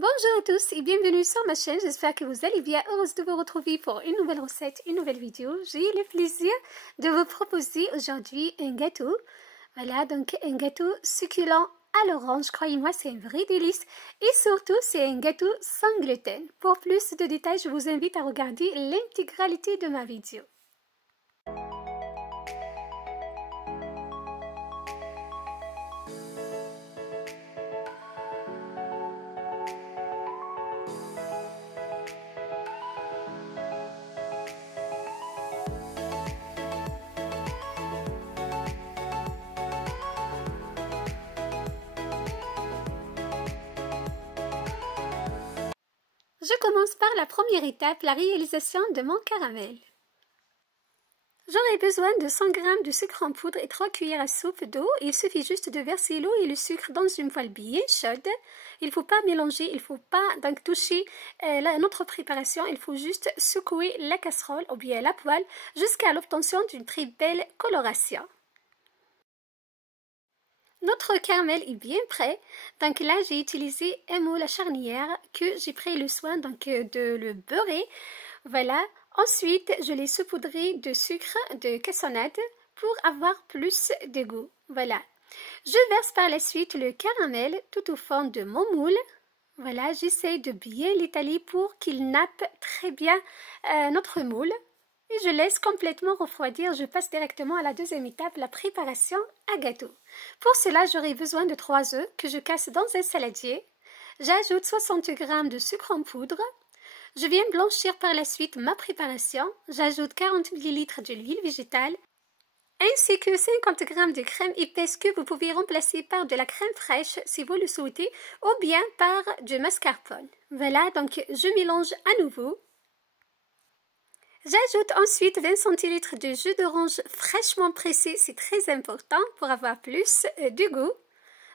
Bonjour à tous et bienvenue sur ma chaîne, j'espère que vous allez bien, heureuse de vous retrouver pour une nouvelle recette, une nouvelle vidéo. J'ai le plaisir de vous proposer aujourd'hui un gâteau, voilà donc un gâteau succulent à l'orange, croyez-moi c'est un vrai délice et surtout c'est un gâteau sans gluten. Pour plus de détails, je vous invite à regarder l'intégralité de ma vidéo. Je commence par la première étape, la réalisation de mon caramel. J'aurai besoin de 100 g de sucre en poudre et 3 cuillères à soupe d'eau. Il suffit juste de verser l'eau et le sucre dans une poêle bien chaude. Il ne faut pas mélanger, il ne faut pas donc toucher notre préparation. Il faut juste secouer la casserole ou bien la poêle jusqu'à l'obtention d'une très belle coloration. Notre caramel est bien prêt, donc là j'ai utilisé un moule à charnière que j'ai pris le soin de le beurrer, voilà. Ensuite je l'ai saupoudré de sucre de cassonade pour avoir plus de goût, voilà. Je verse par la suite le caramel tout au fond de mon moule, voilà, j'essaie de bien l'étaler pour qu'il nappe très bien notre moule. Et je laisse complètement refroidir, je passe directement à la deuxième étape, la préparation à gâteau. Pour cela, j'aurai besoin de 3 œufs que je casse dans un saladier. J'ajoute 60 g de sucre en poudre. Je viens blanchir par la suite ma préparation. J'ajoute 40 ml d'huile végétale ainsi que 50 g de crème épaisse que vous pouvez remplacer par de la crème fraîche si vous le souhaitez ou bien par du mascarpone. Voilà, donc je mélange à nouveau. J'ajoute ensuite 20 centilitres de jus d'orange fraîchement pressé, c'est très important pour avoir plus de goût.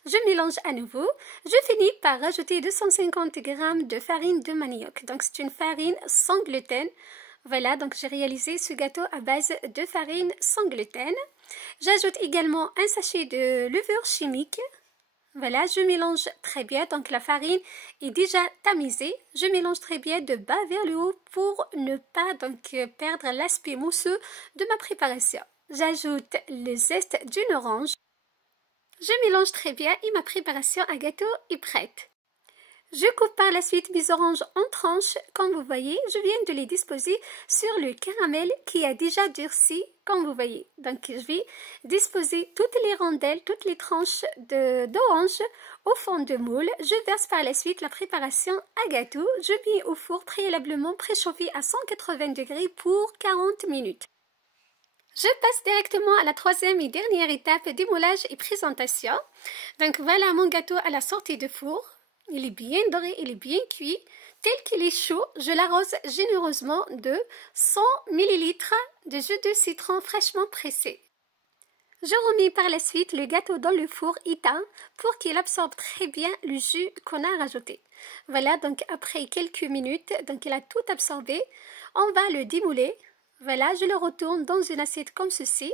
Je mélange à nouveau. Je finis par rajouter 250 g de farine de manioc. Donc c'est une farine sans gluten. Voilà, donc j'ai réalisé ce gâteau à base de farine sans gluten. J'ajoute également un sachet de levure chimique. Voilà, je mélange très bien, donc la farine est déjà tamisée. Je mélange très bien de bas vers le haut pour ne pas perdre l'aspect mousseux de ma préparation. J'ajoute le zeste d'une orange. Je mélange très bien et ma préparation à gâteau est prête. Je coupe par la suite mes oranges en tranches, comme vous voyez, je viens de les disposer sur le caramel qui a déjà durci, comme vous voyez. Donc je vais disposer toutes les rondelles, toutes les tranches d'orange au fond de moule. Je verse par la suite la préparation à gâteau. Je mets au four préalablement préchauffé à 180 degrés pour 40 minutes. Je passe directement à la troisième et dernière étape, démoulage et présentation. Donc voilà mon gâteau à la sortie de four. Il est bien doré, il est bien cuit. Tel qu'il est chaud, je l'arrose généreusement de 100 ml de jus de citron fraîchement pressé. Je remets par la suite le gâteau dans le four éteint pour qu'il absorbe très bien le jus qu'on a rajouté. Voilà, donc après quelques minutes, donc il a tout absorbé. On va le démouler. Voilà, je le retourne dans une assiette comme ceci.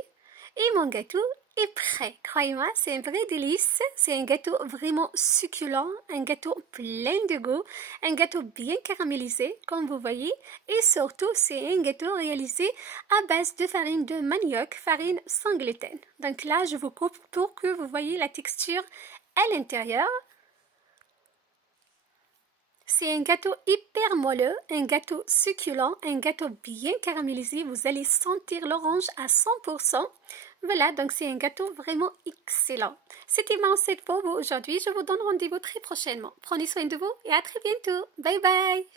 Et mon gâteau est prêt. Croyez-moi, c'est un vrai délice. C'est un gâteau vraiment succulent, un gâteau plein de goût, un gâteau bien caramélisé, comme vous voyez. Et surtout, c'est un gâteau réalisé à base de farine de manioc, farine sans gluten. Donc là, je vous coupe pour que vous voyez la texture à l'intérieur. C'est un gâteau hyper moelleux, un gâteau succulent, un gâteau bien caramélisé. Vous allez sentir l'orange à 100%. Voilà, donc c'est un gâteau vraiment excellent. C'était ma recette pour vous aujourd'hui. Je vous donne rendez-vous très prochainement. Prenez soin de vous et à très bientôt. Bye bye!